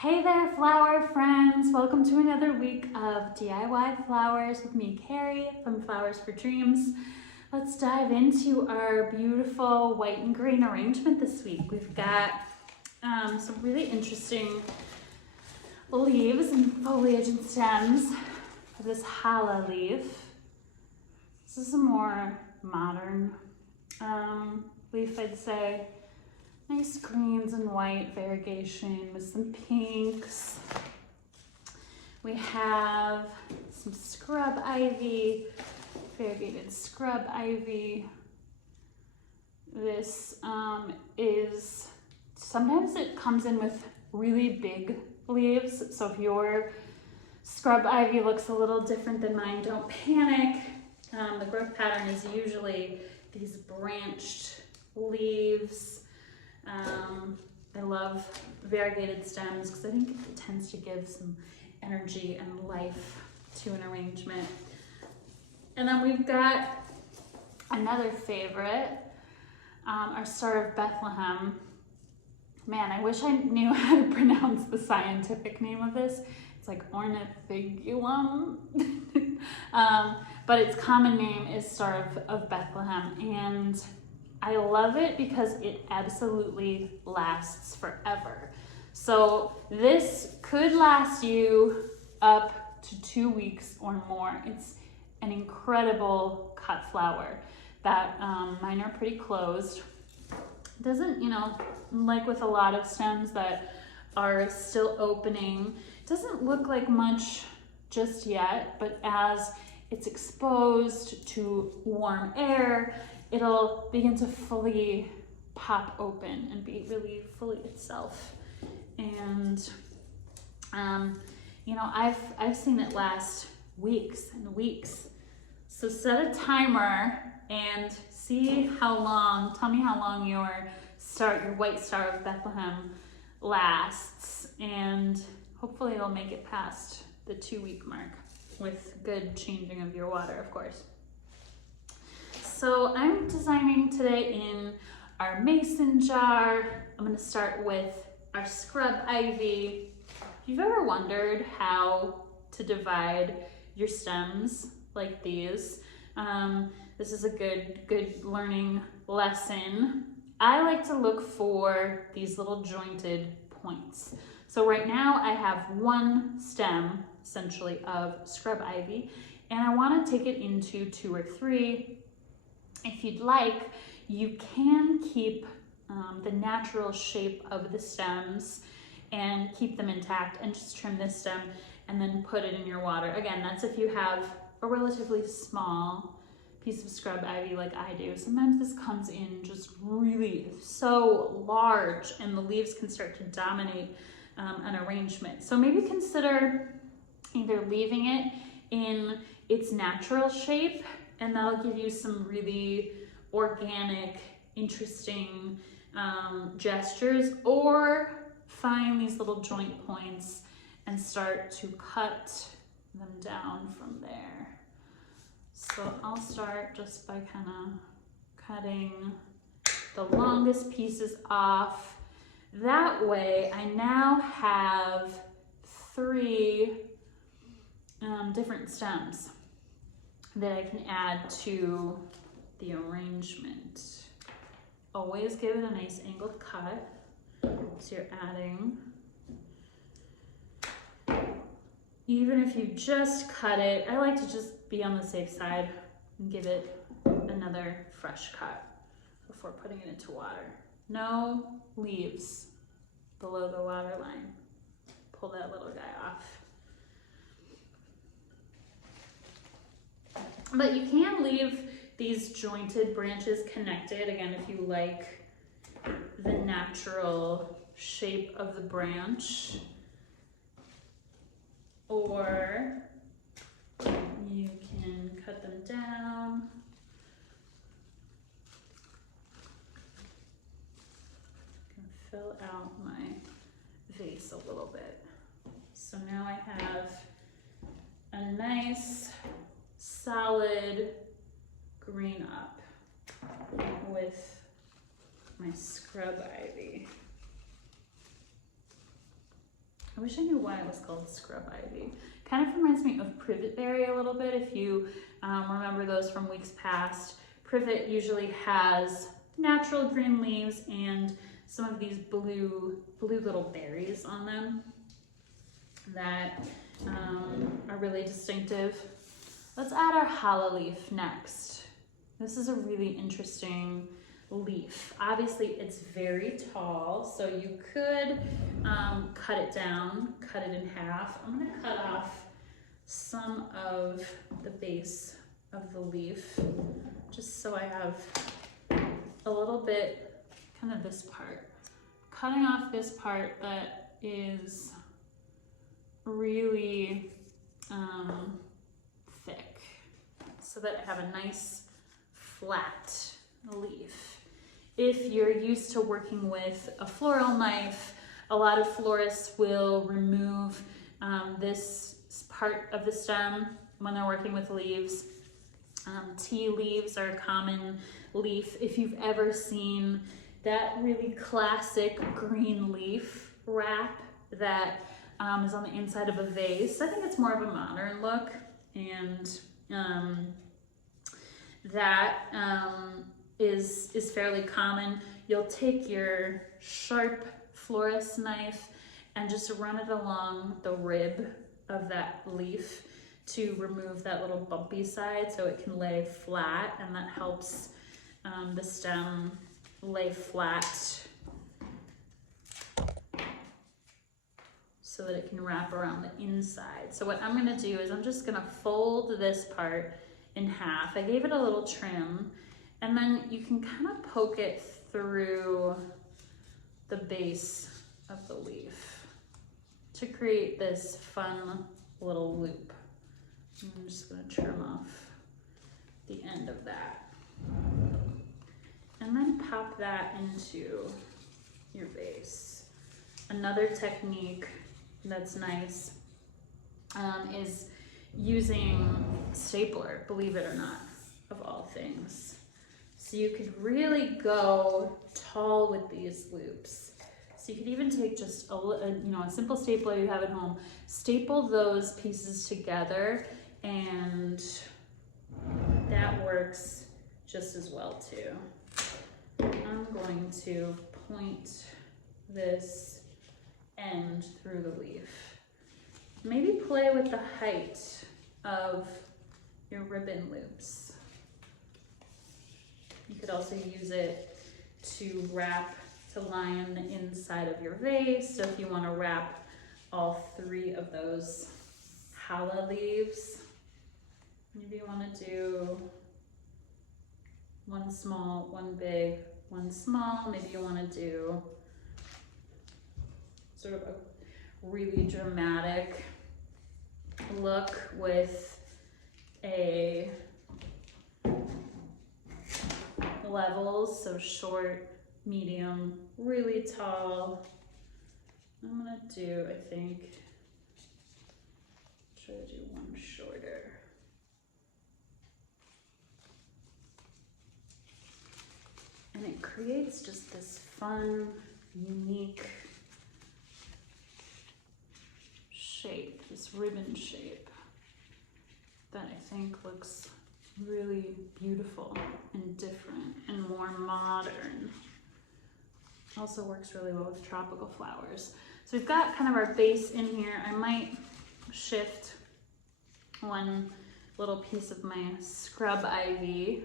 Hey there, flower friends! Welcome to another week of DIY flowers with me, Carrie, from Flowers for Dreams. Let's dive into our beautiful white and green arrangement this week. We've got some really interesting leaves and foliage and stems of this Hala leaf. This is a more modern leaf, I'd say. Nice greens and white variegation with some pinks. We have some scrub ivy, variegated scrub ivy. This sometimes it comes in with really big leaves. So if your scrub ivy looks a little different than mine, don't panic. The growth pattern is usually these branched leaves. I love variegated stems because I think it tends to give some energy and life to an arrangement. And then we've got another favorite, our Star of Bethlehem. Man, I wish I knew how to pronounce the scientific name of this. It's like Ornithogalum, but its common name is Star of Bethlehem. And I love it because it absolutely lasts forever. So this could last you up to 2 weeks or more. It's an incredible cut flower that mine are pretty closed. Doesn't, like with a lot of stems that are still opening, doesn't look like much just yet, but as it's exposed to warm air, it'll begin to fully pop open and be really fully itself. And, I've seen it last weeks and weeks. So set a timer and see how long, tell me how long your white Star of Bethlehem lasts. And hopefully it'll make it past the 2-week mark with good changing of your water, of course. So I'm designing today in our mason jar. I'm going to start with our scrub ivy. If you've ever wondered how to divide your stems like these, this is a good learning lesson. I like to look for these little jointed points. So right now I have one stem essentially of scrub ivy, and I want to take it into 2 or 3. If you'd like, you can keep the natural shape of the stems and keep them intact and just trim this stem and then put it in your water. Again, that's if you have a relatively small piece of scrub ivy like I do. Sometimes this comes in just really so large and the leaves can start to dominate an arrangement. So maybe consider either leaving it in its natural shape, and that'll give you some really organic, interesting gestures, or find these little joint points and start to cut them down from there. So I'll start just by kind of cutting the longest pieces off. That way I now have 3 different stems that I can add to the arrangement. Always give it a nice angled cut. So you're adding, even if you just cut it, I like to just be on the safe side and give it another fresh cut before putting it into water. No leaves below the water line. Pull that little guy off. But you can leave these jointed branches connected, again, if you like the natural shape of the branch. Or you can cut them down. Fill out my vase a little bit. So now I have a nice solid green up with my scrub ivy. I wish I knew why it was called scrub ivy. Kind of reminds me of privetberry a little bit, if you remember those from weeks past. Privet usually has natural green leaves and some of these blue little berries on them that are really distinctive. Let's add our Hala leaf next. This is a really interesting leaf. Obviously it's very tall, so you could cut it down, cut it in half. I'm gonna cut off some of the base of the leaf, just so I have a little bit, kind of this part. Cutting off this part that is really thick, so that I have a nice flat leaf. If you're used to working with a floral knife, a lot of florists will remove this part of the stem when they're working with leaves. Tea leaves are a common leaf. If you've ever seen that really classic green leaf wrap that is on the inside of a vase, I think it's more of a modern look, and that is fairly common. You'll take your sharp florist knife and just run it along the rib of that leaf to remove that little bumpy side so it can lay flat, and that helps the stem lay flat so that it can wrap around the inside. So what I'm gonna do is I'm just gonna fold this part in half. I gave it a little trim, and then you can kind of poke it through the base of the leaf to create this fun little loop. I'm just gonna trim off the end of that. And then pop that into your vase. Another technique that's nice is using stapler, believe it or not, of all things. So you could really go tall with these loops. So you could even take just a simple stapler you have at home, staple those pieces together, and that works just as well too. I'm going to point this end through the leaf. Maybe play with the height of your ribbon loops. You could also use it to line the inside of your vase. So if you want to wrap all three of those Hala leaves, maybe you want to do one small, one big, one small. Maybe you want to do sort of a really dramatic look with a levels, so short, medium, really tall. I'm gonna do, I think, try to do one shorter. And it creates just this fun, unique shape, this ribbon shape that I think looks really beautiful and different and more modern. Also works really well with tropical flowers. So we've got kind of our base in here. I might shift one little piece of my scrub ivy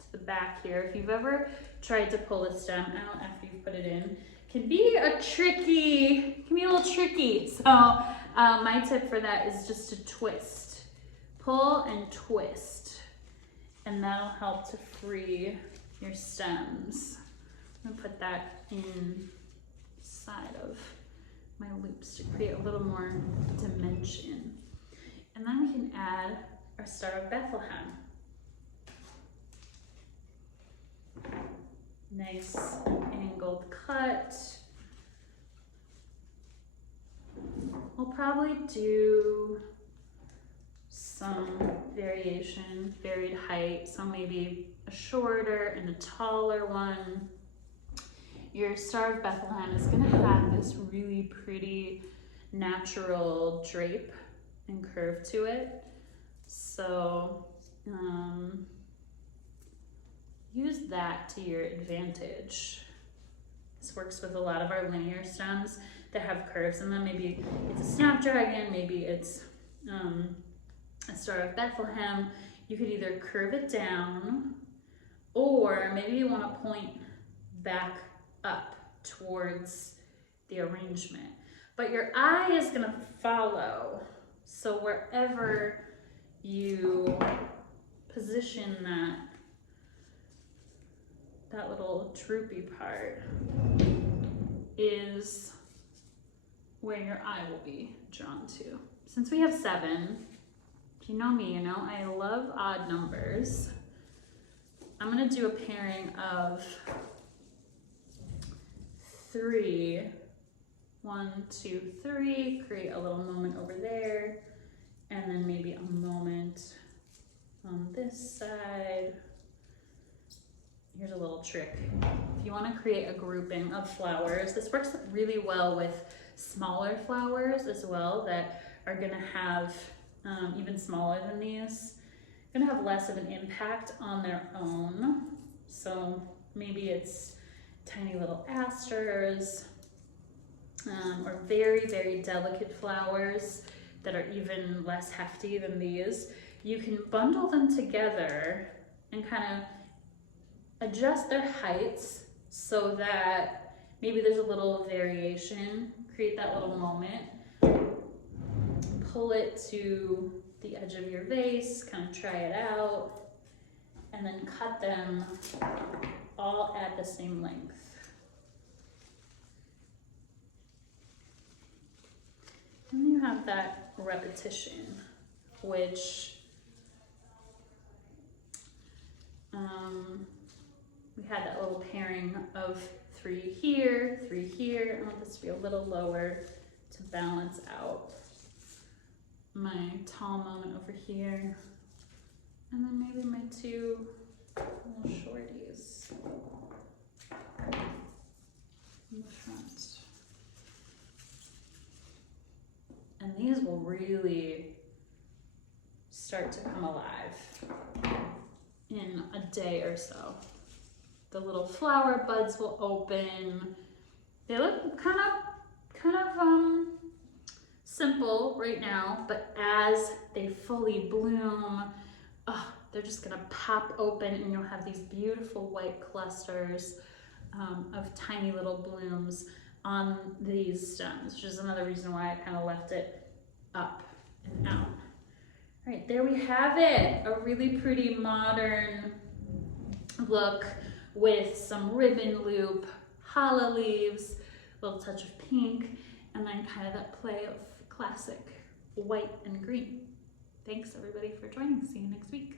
to the back here. If you've ever tried to pull a stem out after you've put it in, it can be a little tricky. So my tip for that is just to twist, pull and twist, and that'll help to free your stems. I'm gonna put that inside of my loops to create a little more dimension. And then we can add our Star of Bethlehem. Nice angled cut. We'll probably do some variation, varied height, so maybe a shorter and a taller one. Your Star of Bethlehem is gonna have this really pretty natural drape and curve to it. So use that to your advantage. This works with a lot of our linear stems that have curves in them. Maybe it's a snapdragon, maybe it's a Star of Bethlehem. You could either curve it down, or maybe you want to point back up towards the arrangement. But your eye is going to follow. So wherever you position that little droopy part is where your eye will be drawn to. Since we have 7, if you know me, you know I love odd numbers. I'm gonna do a pairing of 3. 1, 2, 3, create a little moment over there, and then maybe a moment on this side. Here's a little trick. If you want to create a grouping of flowers, this works really well with smaller flowers as well that are going to have, even smaller than these, going to have less of an impact on their own. So maybe it's tiny little asters, or very, very delicate flowers that are even less hefty than these. You can bundle them together and kind of adjust their heights so that maybe there's a little variation, create that little moment, pull it to the edge of your vase, kind of try it out, and then cut them all at the same length. And you have that repetition, which we had that little pairing of 3 here, 3 here. I want this to be a little lower to balance out my tall moment over here. And then maybe my 2 little shorties in the front. And these will really start to come alive in a day or so. The little flower buds will open. They look kind of simple right now, but as they fully bloom, they're just gonna pop open, and you'll have these beautiful white clusters of tiny little blooms on these stems, which is another reason why I kind of left it up and out. All right, there we have it. A really pretty modern look with some ribbon loop, hala leaves, a little touch of pink, and then kind of that play of classic white and green. Thanks everybody for joining. See you next week.